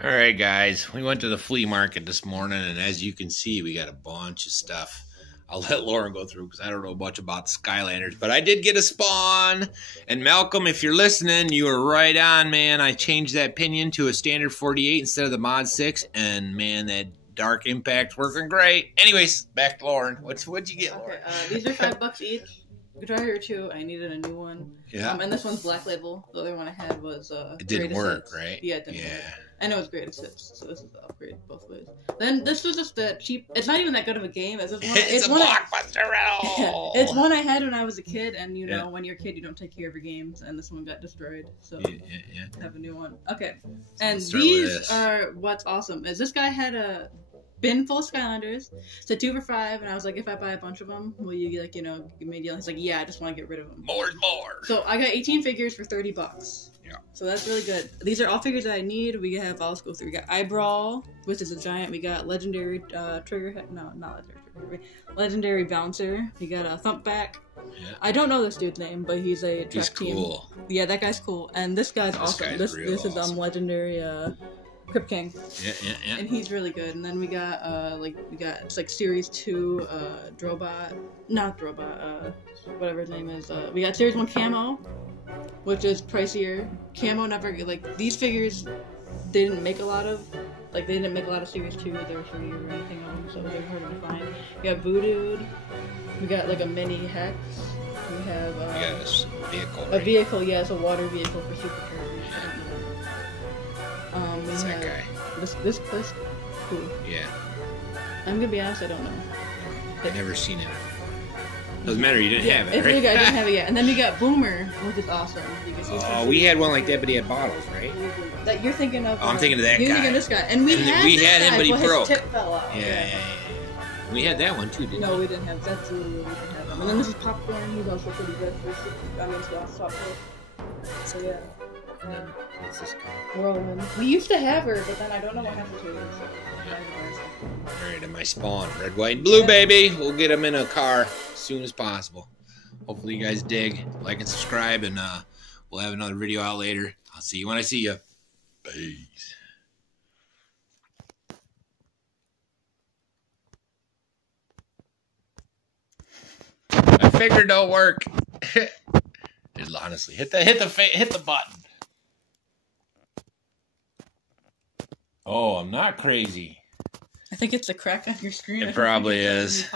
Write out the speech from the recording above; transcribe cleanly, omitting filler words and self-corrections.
All right, guys, we went to the flea market this morning, and as you can see, we got a bunch of stuff. I'll let Lauren go through because I don't know much about Skylanders, but I did get a spawn. And Malcolm, if you're listening, you were right on, man. I changed that pinion to a standard 48 instead of the mod 6, and man, that dark impact's working great. Anyways, back to Lauren. What'd you get, Lauren? Okay, these are $5 each. Guitar or two. I needed a new one. Yeah. And this one's Black Label. The other one I had was it didn't work, hits. right? Yeah, it didn't work. I know it's greatest hits, so this is the upgrade both ways. Then this was just the cheap. It's not even that good of a game. It's just one. It's a blockbuster rental. It's one I had when I was a kid, and you know, when you're a kid, you don't take care of your games, and this one got destroyed. So I have a new one. Okay, and these are what's awesome. Is this guy had a bin full of Skylanders, so 2 for $5, and I was like, if I buy a bunch of them, will you give me a deal? He's like, yeah, I just want to get rid of them. More's more. So I got 18 figures for $30. Yeah. So that's really good. These are all figures that I need. We have, I'll just go through. We got Eyebrow, which is a giant. We got Legendary Trigger Head. No, not Legendary Trigger. Legendary Bouncer. We got a Thumpback. Yeah. I don't know this dude's name, but he's a track He's team. Cool. Yeah, that guy's cool. And this guy's awesome. This awesome. is Legendary Crypt King. Yeah. And he's really good. And then we got it's like Series 2 whatever his name is. We got Series 1 Camo, which is pricier. Camo never, these figures didn't make a lot of, they didn't make a lot of Series 2 that were free or anything of them, so they're harder to find. We got Voodoo. We got a mini Hex. We have we got a vehicle. A vehicle, yeah, it's a water vehicle for Super Chargers. What's that guy? This cool. Yeah. I'm gonna be honest, I don't know. I've never seen it before. Doesn't matter, you didn't have it, right? I didn't have it yet. And then we got Boomer, which is awesome. We had one like that, but he had bottles, right? That you're thinking of. I'm thinking of that guy. You're thinking of this guy. And we had him, but he broke. His tip fell out. Yeah. We had that one too, didn't we? No, we didn't have that. That's really what we didn't have. And then this is Popcorn. He's also pretty good for top pick. So yeah. And then what's this guy? Whirlwind. We used to have her, but then I don't know what happened to her. Alright, and my spawn. Red, white, and blue, baby. We'll get them in a car as soon as possible. Hopefully you guys dig. Like and subscribe, and we'll have another video out later. I'll see you when I see you. Peace. My finger don't work. Honestly, hit the button. Oh, I'm not crazy. I think it's a crack on your screen. It probably is.